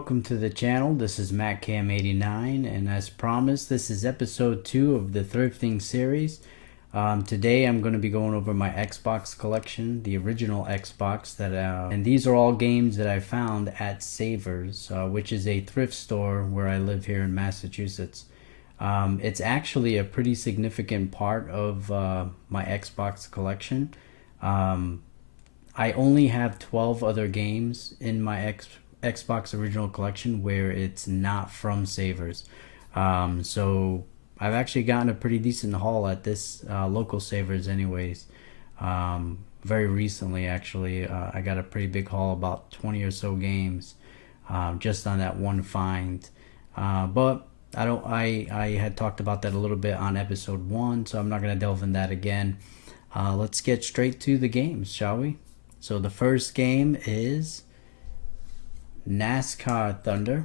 welcome to the channel. This is MattCam89, and as promised, this is episode 2 of the thrifting series. Today I'm going to be going over my Xbox collection, the original Xbox, and these are all games that I found at Savers, which is a thrift store where I live here in Massachusetts. It's actually a pretty significant part of my Xbox collection. I only have 12 other games in my Xbox original collection where it's not from Savers. So I've actually gotten a pretty decent haul at this local Savers anyways. Very recently, actually, I got a pretty big haul, about 20 or so games, just on that one find. But I had talked about that a little bit on episode 1, so I'm not going to delve in that again. Let's get straight to the games, shall we? So the first game is Nascar Thunder,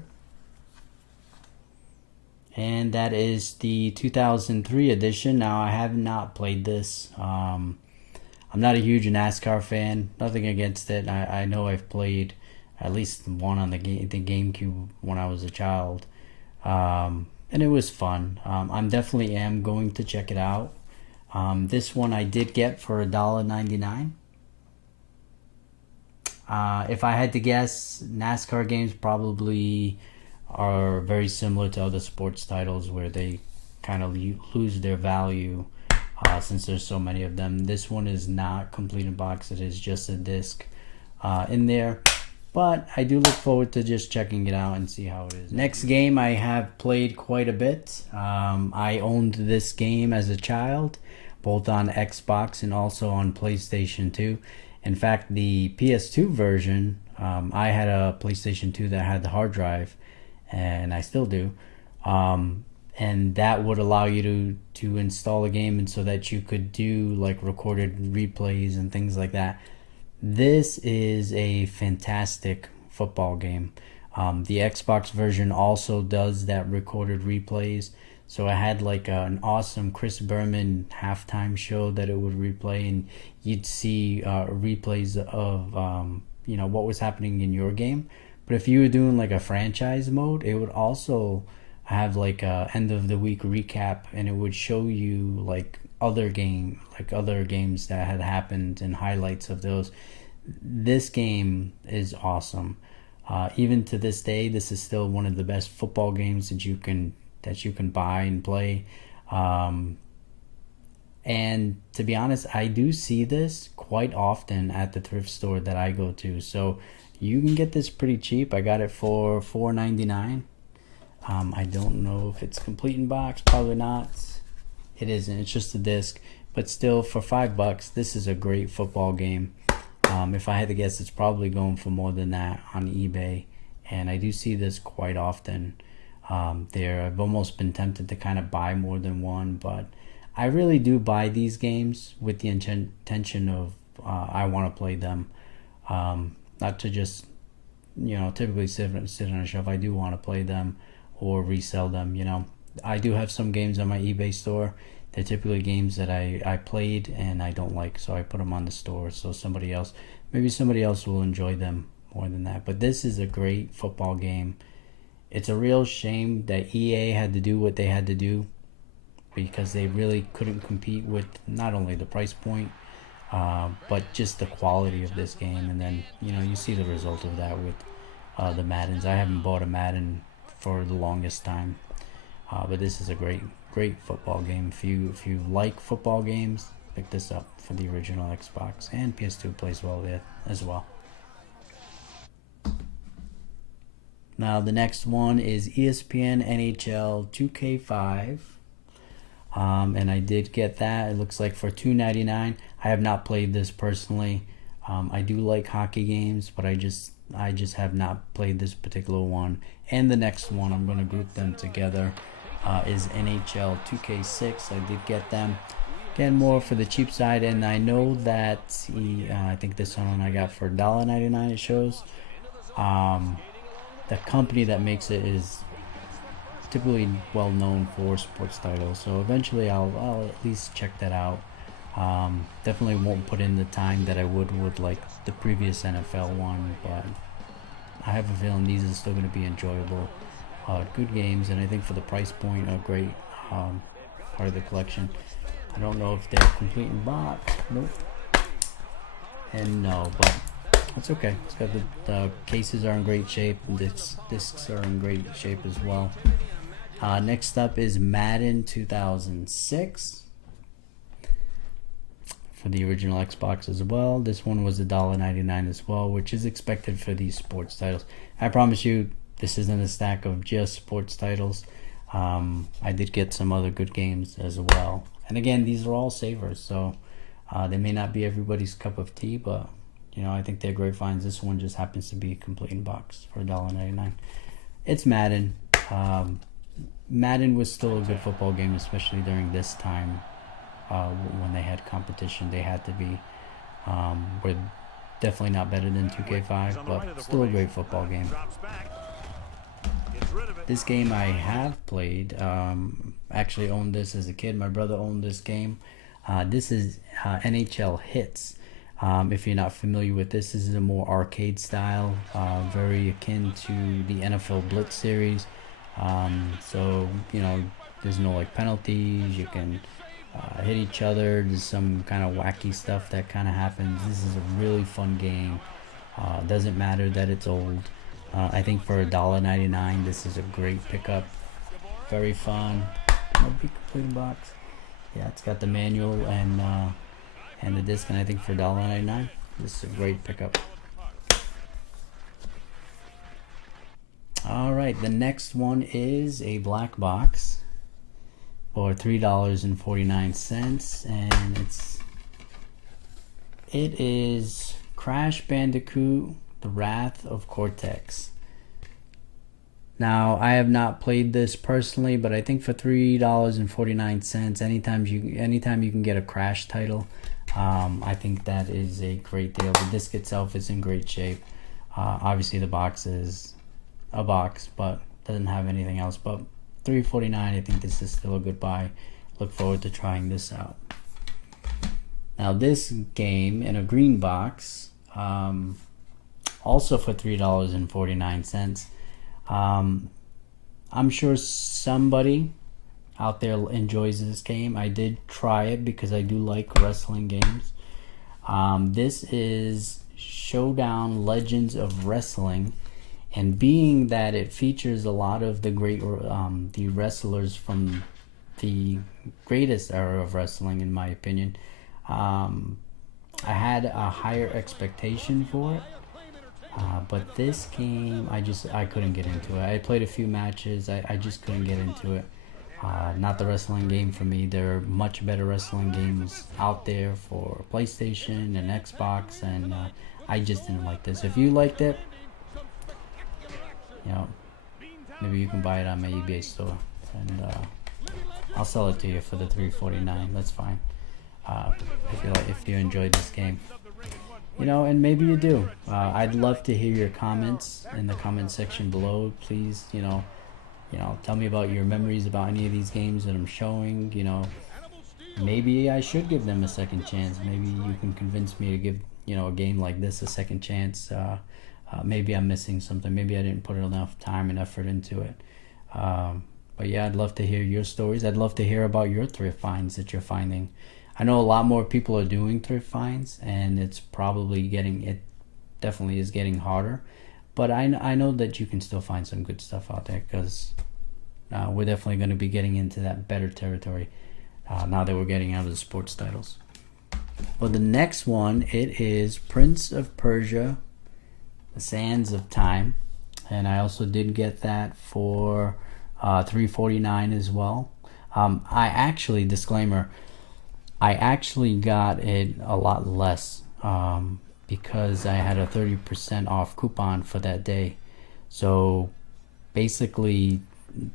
and that is the 2003 edition. Now, I have not played this. I'm not a huge NASCAR fan. Nothing against it. I know I've played at least one on the GameCube when I was a child, and it was fun. I'm definitely going to check it out. This one I did get for $1.99. If I had to guess, NASCAR games probably are very similar to other sports titles where they kind of lose their value since there's so many of them. This one is not complete in box. It is just a disc in there. But I do look forward to just checking it out and see how it is. Next game I have played quite a bit. I owned this game as a child, both on Xbox and also on PlayStation 2. In fact, the PS2 version, I had a PlayStation 2 that had the hard drive, and I still do. And that would allow you to install a game, and so that you could do like recorded replays and things like that. This is a fantastic football game. The Xbox version also does that recorded replays. So I had like an awesome Chris Berman halftime show that it would replay, and you'd see replays of what was happening in your game. But if you were doing like a franchise mode, it would also have like a end of the week recap, and it would show you like other games that had happened and highlights of those. This game is awesome. Even to this day, this is still one of the best football games that you can buy and play. And to be honest, I do see this quite often at the thrift store that I go to. So you can get this pretty cheap. I got it for $4.99. I don't know if it's complete in box. Probably not. It isn't. It's just a disc. But still, for $5, this is a great football game. If I had to guess, it's probably going for more than that on eBay. And I do see this quite often. I've almost been tempted to kind of buy more than one, but I really do buy these games with the intention of I want to play them, not to just typically sit on a shelf. I do want to play them or resell them. I do have some games on my eBay store. They're typically games that I played and I don't like, so I put them on the store so maybe somebody else will enjoy them more than that. But this is a great football game. It's a real shame that EA had to do what they had to do, because they really couldn't compete with not only the price point, but just the quality of this game. And then, you see the result of that with the Maddens. I haven't bought a Madden for the longest time, but this is a great football game. If you like football games, pick this up for the original Xbox, and PS2 plays well there as well. Now the next one is Espn Nhl 2K5, and I did get that. It looks like for $2.99. I have not played this personally. I do like hockey games, but I just have not played this particular one. And the next one, I'm going to group them together, is NHL 2K6. I did get them. Again, more for the cheap side, and I know that I think this one I got for $1.99. It shows. The company that makes it is typically well known for sports titles, so eventually I'll at least check that out. Definitely won't put in the time that I would like the previous NFL one, but I have a feeling these are still going to be enjoyable, good games, and I think for the price point, a great part of the collection. I don't know if they're complete in box. Nope. And no, but that's okay. It's got the cases are in great shape, and discs are in great shape as well. Next up is Madden 2006 for the original Xbox as well. This one was $1.99 as well, which is expected for these sports titles. I promise you, this isn't a stack of just sports titles. I did get some other good games as well. And again, these are all savers, so they may not be everybody's cup of tea, but I think they're great finds. This one just happens to be complete in box for $1.99. It's Madden. Madden was still a good football game, especially during this time when they had competition. They had to be. We're definitely not better than 2K5, but still a great football game. This game I have played. Actually owned this as a kid. My brother owned this game. This is NHL Hits. If you're not familiar with this, this is a more arcade style, very akin to the NFL Blitz series. So there's no like penalties. You can hit each other. There's some kind of wacky stuff that kind of happens. This is a really fun game. Doesn't matter that it's old. I think for $1.99, this is a great pickup. Very fun. Might be complete box. Yeah, it's got the manual and the disc, and I think for $1.99, this is a great pickup. All right, the next one is a black box for $3.49, and it is Crash Bandicoot: The Wrath of Cortex. Now, I have not played this personally, but I think for $3.49, anytime you can get a Crash title, I think that is a great deal. The disc itself is in great shape. Obviously, the box is a box, but doesn't have anything else. But $3.49, I think this is still a good buy. Look forward to trying this out. Now, this game in a green box, also for $3.49. I'm sure somebody out there enjoys this game. I did try it because I do like wrestling games. This is Showdown Legends of Wrestling, and being that it features a lot of the great the wrestlers from the greatest era of wrestling, in my opinion, I had a higher expectation for it. But this game, I couldn't get into it. I played a few matches. I just couldn't get into it. Not the wrestling game for me. There are much better wrestling games out there for PlayStation and Xbox, and I just didn't like this. If you liked it, maybe you can buy it on my eBay store, and I'll sell it to you for the $3.49. That's fine. If you enjoyed this game. And maybe you do. I'd love to hear your comments in the comment section below. Please, tell me about your memories about any of these games that I'm showing. Maybe I should give them a second chance. Maybe you can convince me to give, a game like this a second chance. Maybe I'm missing something. Maybe I didn't put enough time and effort into it. But yeah, I'd love to hear your stories. I'd love to hear about your thrift finds that you're finding. I know a lot more people are doing thrift finds, and it definitely is getting harder. But I know that you can still find some good stuff out there, because we're definitely going to be getting into that better territory now that we're getting out of the sports titles. Well, the next one, it is Prince of Persia: The Sands of Time, and I also did get that for $3.49 as well. Disclaimer, I actually got it a lot less because I had a 30% off coupon for that day. So basically,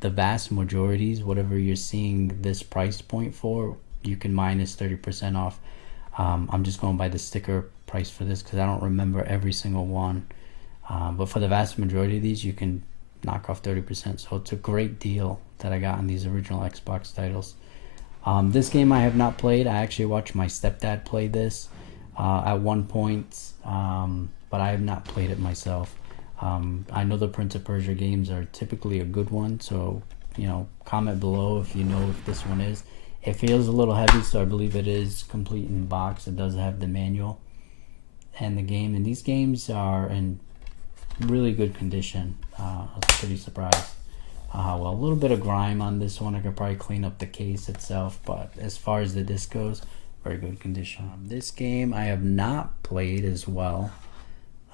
the vast majorities, whatever you're seeing this price point for, you can minus 30% off. I'm just going by the sticker price for this because I don't remember every single one. But for the vast majority of these, you can knock off 30%. So it's a great deal that I got on these original Xbox titles. This game I have not played. I actually watched my stepdad play this at one point, but I have not played it myself. I know the Prince of Persia games are typically a good one, so comment below if you know if this one is. It feels a little heavy, so I believe it is complete in box. It does have the manual and the game, and these games are in really good condition. I was pretty surprised. Well, a little bit of grime on this one. I could probably clean up the case itself, but as far as the disc goes, very good condition. This game I have not played as well,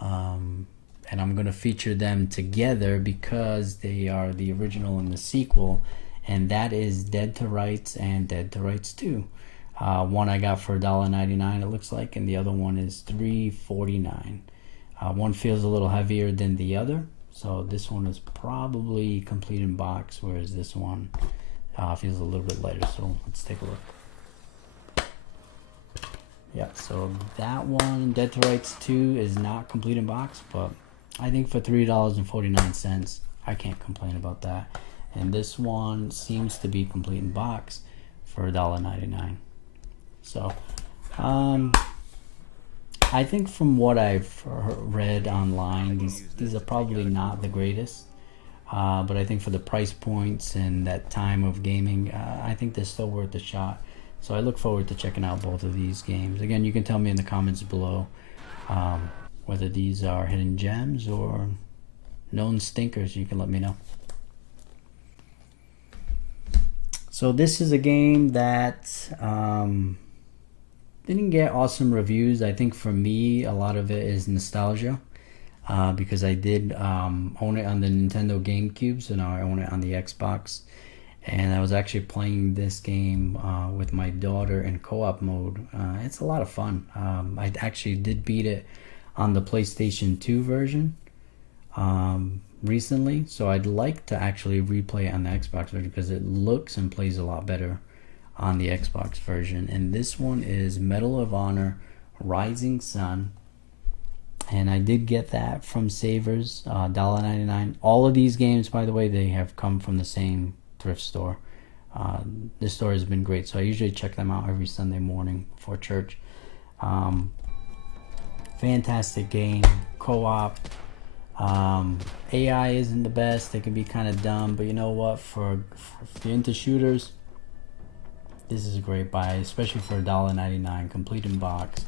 and I'm going to feature them together because they are the original and the sequel, and that is Dead to Rights and Dead to Rights 2. One I got for $1.99 it looks like, and the other one is $3.49. One feels a little heavier than the other, so this one is probably complete in box, whereas this one feels a little bit lighter. So let's take a look. Yeah, so that one, Dead to Rights 2, is not complete in box, but I think for $3.49, I can't complain about that. And this one seems to be complete in box for $1.99. So, I think from what I've read online, these are probably not the greatest. But I think for the price points and that time of gaming, I think they're still worth a shot. So I look forward to checking out both of these games. Again, you can tell me in the comments below whether these are hidden gems or known stinkers. You can let me know. So this is a game that didn't get awesome reviews. I think for me, a lot of it is nostalgia because I did own it on the Nintendo GameCube, so now I own it on the Xbox. And I was actually playing this game with my daughter in co-op mode. It's a lot of fun. I actually did beat it on the PlayStation 2 version recently, so I'd like to actually replay it on the Xbox version because it looks and plays a lot better on the Xbox version. And this one is Medal of Honor Rising Sun, and I did get that from Savers, $1.99. All of these games, by the way, they have come from the same thrift store. This store has been great, so I usually check them out every Sunday morning before church. Fantastic game, co-op. AI isn't the best. They can be kind of dumb, but you know what? For if you're into shooters, this is a great buy, especially for $1.99, complete in box.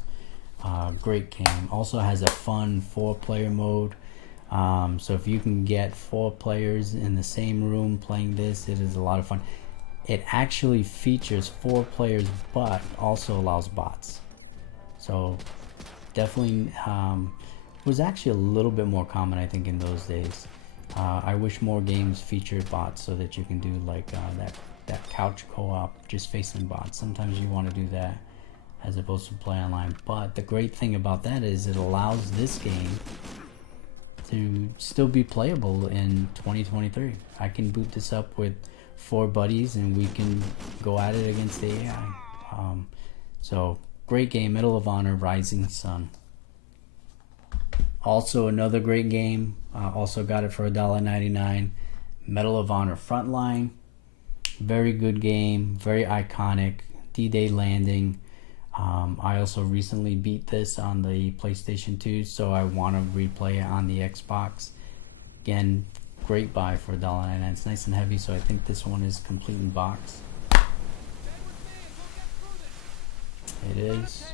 Great game. Also has a fun 4-player mode. So if you can get 4 players in the same room playing this, it is a lot of fun. It actually features 4 players, but also allows bots. So definitely was actually a little bit more common, I think, in those days. I wish more games featured bots so that you can do like that couch co-op, just facing bots. Sometimes you want to do that as opposed to play online. But the great thing about that is it allows this game to still be playable in 2023. I can boot this up with 4 buddies and we can go at it against the AI. So great game, Medal of Honor Rising Sun. Also another great game, also got it for $1.99, Medal of Honor Frontline. Very good game, very iconic, D-Day landing. I also recently beat this on the PlayStation 2, so I want to replay it on the Xbox. Again, great buy for $1.99. It's nice and heavy, so I think this one is complete in box. It is.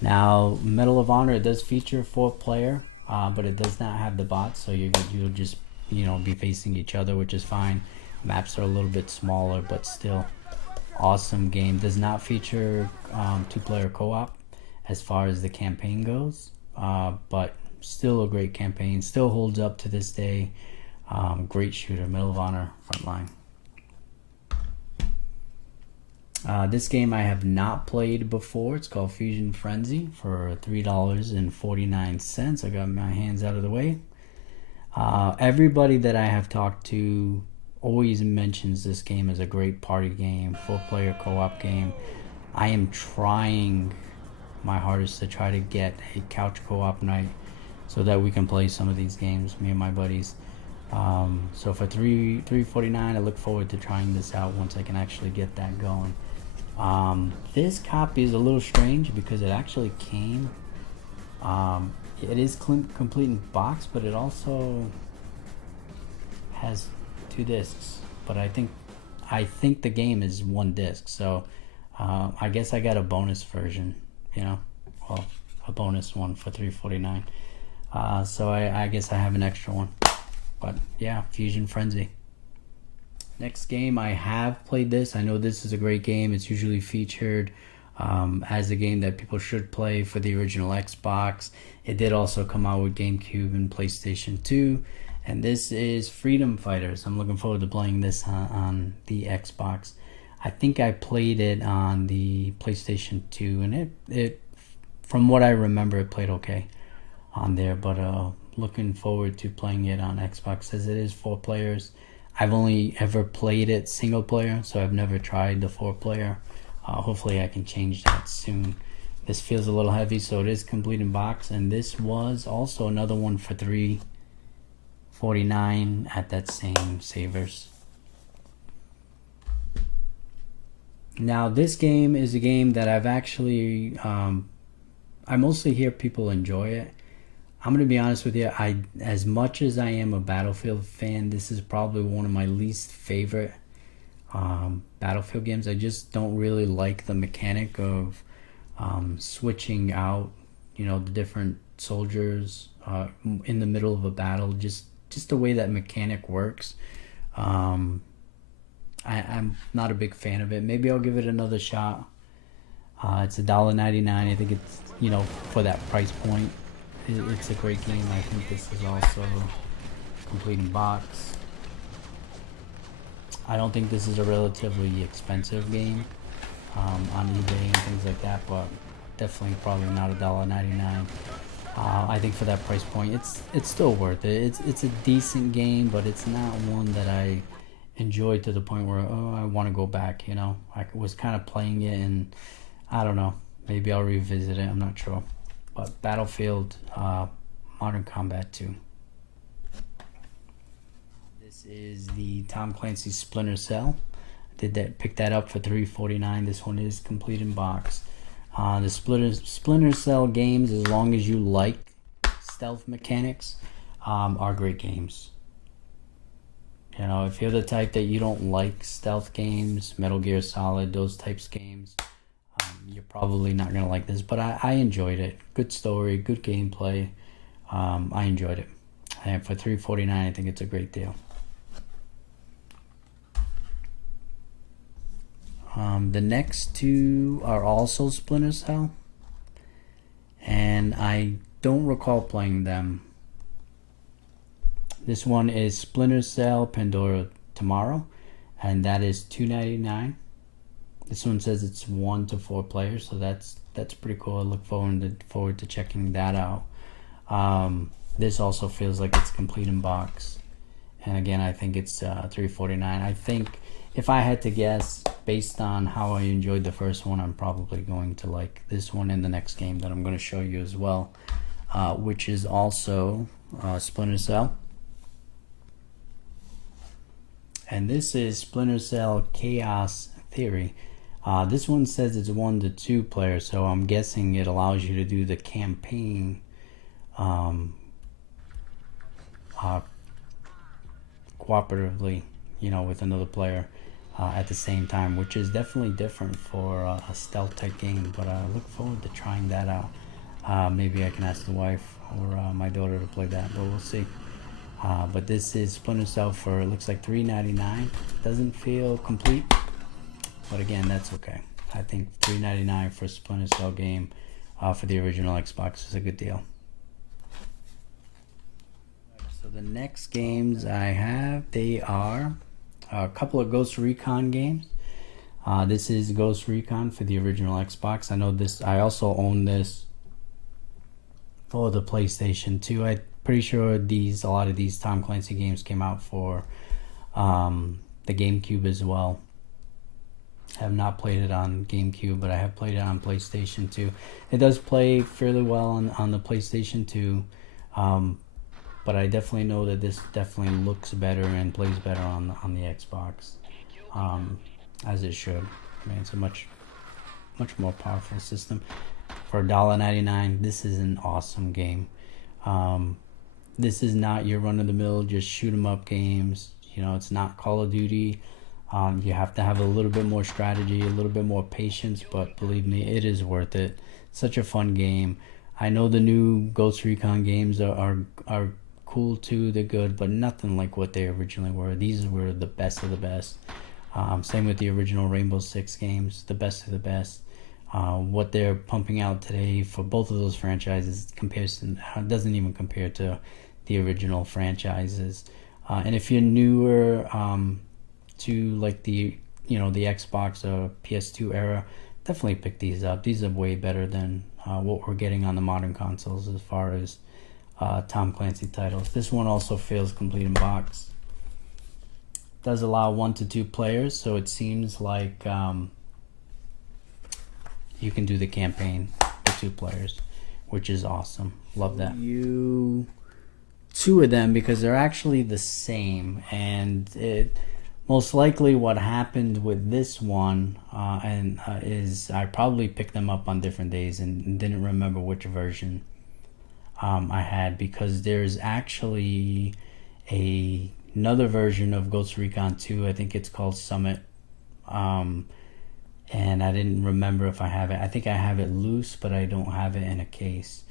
Now, Medal of Honor, it does feature 4-player, but it does not have the bots, so you'll just be facing each other, which is fine. Maps are a little bit smaller, but still awesome game. Does not feature 2-player co-op as far as the campaign goes, but still a great campaign. Still holds up to this day. Great shooter, Medal of Honor Frontline. This game I have not played before. It's called Fusion Frenzy for $3.49. I got my hands out of the way. Everybody that I have talked to always mentions this game as a great party game, 4-player co-op game. I am trying my hardest to try to get a couch co-op night so that we can play some of these games, me and my buddies. So for $3.49, I look forward to trying this out once I can actually get that going. This copy is a little strange because it actually came It is complete in box, but it also has 2 discs. But I think the game is 1 disc. So I guess I got a bonus version. You know, well, a bonus one for $3.49. So I guess I have an extra one. But yeah, Fusion Frenzy. Next game, I have played this. I know this is a great game. It's usually featured as a game that people should play for the original Xbox. It did also come out with GameCube and PlayStation 2. And this is Freedom Fighters. I'm looking forward to playing this on the Xbox. I think I played it on the PlayStation 2, and it from what I remember, it played okay on there. But looking forward to playing it on Xbox, as it is 4 players. I've only ever played it single player, so I've never tried the 4-player. Hopefully I can change that soon. This feels a little heavy, so it is complete in box, and this was also another one for $3.49 at that same Savers. Now this game is a game that I've actually I mostly hear people enjoy it. I'm gonna be honest with you. As much as I am a Battlefield fan, this is probably one of my least favorite Battlefield games. I just don't really like the mechanic of switching out, the different soldiers in the middle of a battle. Just the way that mechanic works. I'm not a big fan of it. Maybe I'll give it another shot. It's $1.99. I think it's for that price point. It's a great game. I think this is also complete in box. I don't think this is a relatively expensive game on eBay and things like that, but definitely probably not $1.99. I think for that price point, it's still worth it. It's a decent game, but it's not one that I enjoyed to the point where I want to go back. I was kind of playing it, and I don't know. Maybe I'll revisit it. I'm not sure. But Battlefield Modern Combat 2. This is the Tom Clancy Splinter Cell. Pick that up for $3.49. This one is complete in box. The Splinter Cell games, as long as you like stealth mechanics, are great games. If you're the type that you don't like stealth games, Metal Gear Solid, those types of games, you're probably not going to like this, but I enjoyed it. Good story, good gameplay. I enjoyed it. And for $3.49, I think it's a great deal. The next 2 are also Splinter Cell, and I don't recall playing them. This one is Splinter Cell Pandora tomorrow, and that is $2.99. This one says it's 1 to 4 players, so that's pretty cool. I look forward to checking that out. This also feels like it's complete in box, and again, I think it's $3.49. I think if I had to guess, based on how I enjoyed the first one, I'm probably going to like this one in the next game that I'm going to show you as well, which is also Splinter Cell. And this is Splinter Cell Chaos Theory. This one says it's 1 to 2 players, so I'm guessing it allows you to do the campaign cooperatively, with another player at the same time, which is definitely different for a stealth type game. But I look forward to trying that out. Maybe I can ask the wife or my daughter to play that, but we'll see. But this is Splinter Cell for, it looks like $3.99. Doesn't feel complete, but again, that's okay. I think $3.99 for a Splinter Cell game for the original Xbox is a good deal. So the next games I have, they are a couple of Ghost Recon games. This is Ghost Recon for the original Xbox. I know this. I also own this for the PlayStation 2. I'm pretty sure a lot of these Tom Clancy games came out for the GameCube as well. I have not played it on GameCube, but I have played it on PlayStation 2. It does play fairly well on the PlayStation 2, but I definitely know that this definitely looks better and plays better on the Xbox, as it should. I mean, it's a much more powerful system. For $1.99, this is an awesome game. This is not your run-of-the-mill just shoot 'em up games. It's not Call of Duty. You have to have a little bit more strategy, a little bit more patience, but believe me, it is worth it. Such a fun game. I know the new Ghost Recon games are cool too. They're good, but nothing like what they originally were. These were the best of the best. Same with the original Rainbow Six games, the best of the best. What they're pumping out today for both of those franchises doesn't even compare to the original franchises. And if you're newer to like the Xbox or PS2 era, definitely pick these up. These are way better than what we're getting on the modern consoles as far as Tom Clancy titles. This one also feels complete in box. Does allow 1 to 2 players, so it seems like you can do the campaign with 2 players, which is awesome. Love that. Two of them because they're actually the same, and most likely what happened with this one is I probably picked them up on different days and didn't remember which version I had, because there's actually another version of Ghost Recon 2. I think it's called Summit, and I didn't remember if I have it. I think I have it loose, but I don't have it in a case.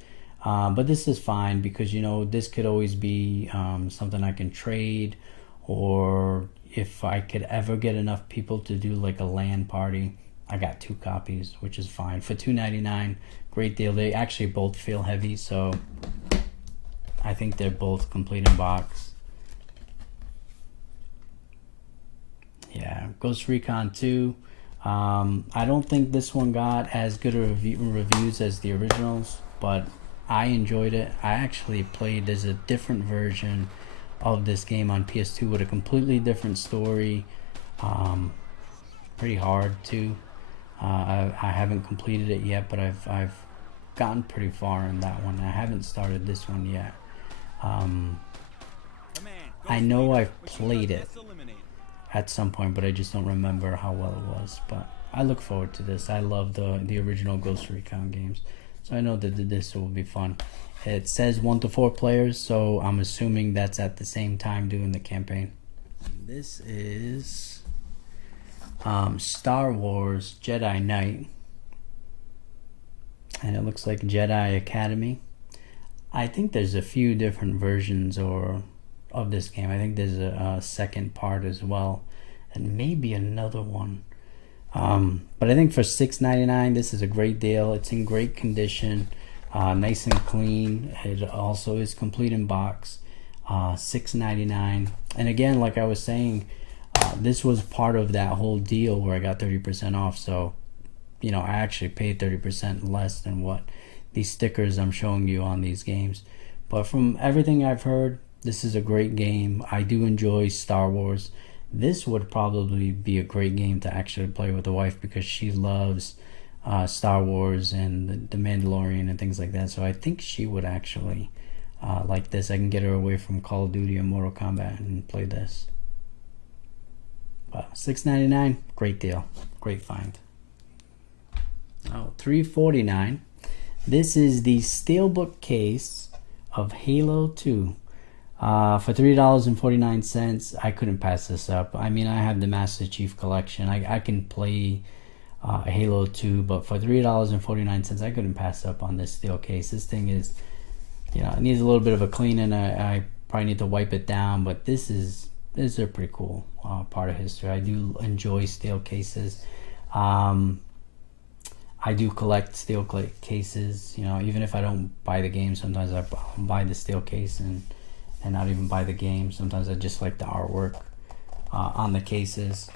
But this is fine because this could always be something I can trade, or if I could ever get enough people to do like a LAN party, I got 2 copies, which is fine for $2.99. Great deal. They actually both feel heavy, so I think they're both complete in box. Yeah, Ghost Recon 2. I don't think this one got as good of reviews as the originals, but I enjoyed it. I actually played as a different version of this game on PS2 with a completely different story. Pretty hard too. I haven't completed it yet, but I've gotten pretty far in that one. I haven't started this one yet. I know I've played it at some point, but I just don't remember how well it was. But I look forward to this. I love the original Ghost Recon games, so I know that this will be fun. It says 1 to 4 players, so I'm assuming that's at the same time doing the campaign. This is Star Wars Jedi Knight, and it looks like Jedi Academy. I think there's a few different versions of this game. I think there's a second part as well, and maybe another one. But I think for $6.99, this is a great deal. It's in great condition, nice and clean. It also is complete in box. $6.99, and again, like I was saying, this was part of that whole deal where I got 30% off. So, I actually paid 30% less than what these stickers I'm showing you on these games. But from everything I've heard, this is a great game. I do enjoy Star Wars. This would probably be a great game to actually play with a wife because she loves Star Wars and the Mandalorian and things like that. So I think she would actually like this. I can get her away from Call of Duty and Mortal Kombat and play this. But $6.99, great deal, great find. Oh, $3.49. This is the Steelbook case of Halo 2. For $3.49, I couldn't pass this up. I mean, I have the Master Chief Collection. I can play Halo 2, but for $3.49, I couldn't pass up on this steel case. This thing is, it needs a little bit of a clean, and I probably need to wipe it down, but this is a pretty cool part of history. I do enjoy steel cases. I do collect steel cases. Even if I don't buy the game, sometimes I buy the steel case and not even buy the game. Sometimes I just like the artwork on the cases.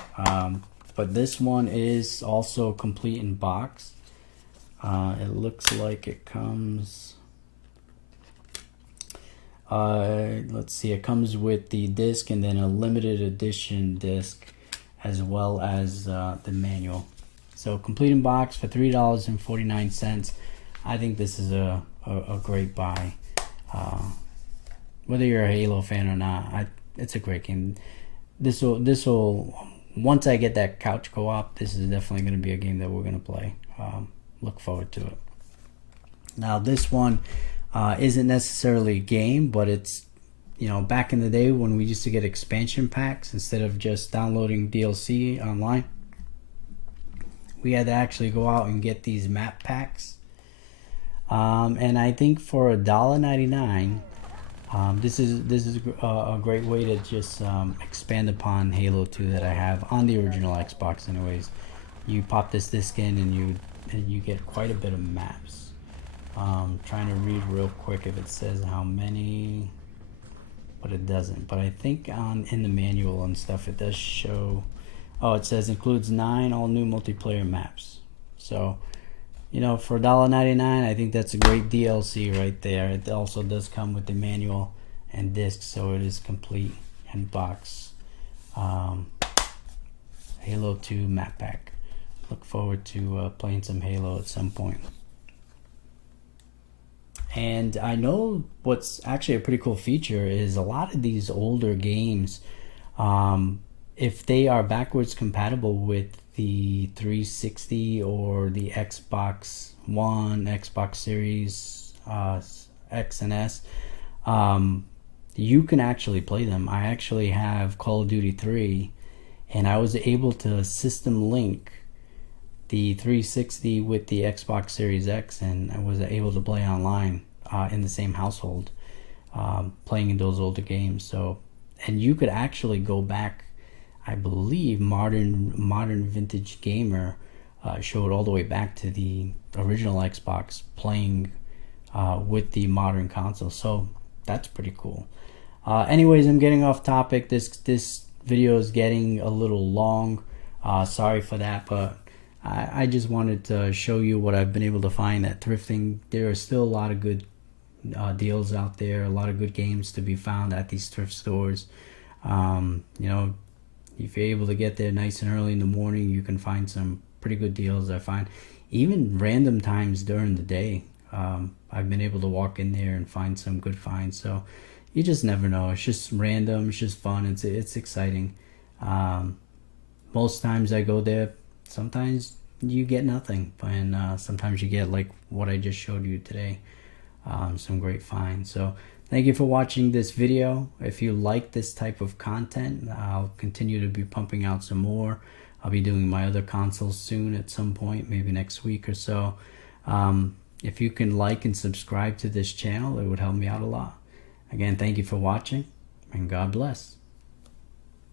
But this one is also complete in box. It looks like it comes... let's see, it comes with the disc and then a limited edition disc as well as the manual. So complete in box for $3.49. I think this is a great buy. Whether you're a Halo fan or not, it's a great game. This will once I get that couch co-op, this is definitely going to be a game that we're going to play. Look forward to it. Now this one, Isn't necessarily a game, but it's, back in the day when we used to get expansion packs instead of just downloading DLC online, we had to actually go out and get these map packs. And I think for $1.99, this is a great way to just expand upon Halo 2 that I have on the original Xbox. Anyways, you pop this disc in and you get quite a bit of maps. Trying to read real quick if it says how many, but it doesn't. But I think in the manual and stuff it does show. Oh, it says includes 9 all new multiplayer maps. So, for $1.99, I think that's a great DLC right there. It also does come with the manual and disc, so it is complete and box. Halo 2 map pack. Look forward to playing some Halo at some point. And I know what's actually a pretty cool feature is a lot of these older games, if they are backwards compatible with the 360 or the Xbox One, Xbox Series X and S, you can actually play them. I actually have Call of Duty 3, and I was able to system link the 360 with the Xbox Series X, and I was able to play online in the same household, playing in those older games. So, and you could actually go back. I believe modern vintage gamer showed all the way back to the original Xbox playing with the modern console. So that's pretty cool. Anyways, I'm getting off topic. This video is getting a little long. Sorry for that, but I just wanted to show you what I've been able to find at thrifting. There are still a lot of good deals out there, a lot of good games to be found at these thrift stores. If you're able to get there nice and early in the morning, you can find some pretty good deals. I find even random times during the day, I've been able to walk in there and find some good finds. So you just never know. It's just random. It's just fun. It's exciting. Most times I go there, sometimes you get nothing, and sometimes you get like what I just showed you today, some great finds. So thank you for watching this video. If you like this type of content, I'll continue to be pumping out some more. I'll be doing my other consoles soon at some point, maybe next week or so. If you can like and subscribe to this channel, it would help me out a lot. Again, thank you for watching, and God bless.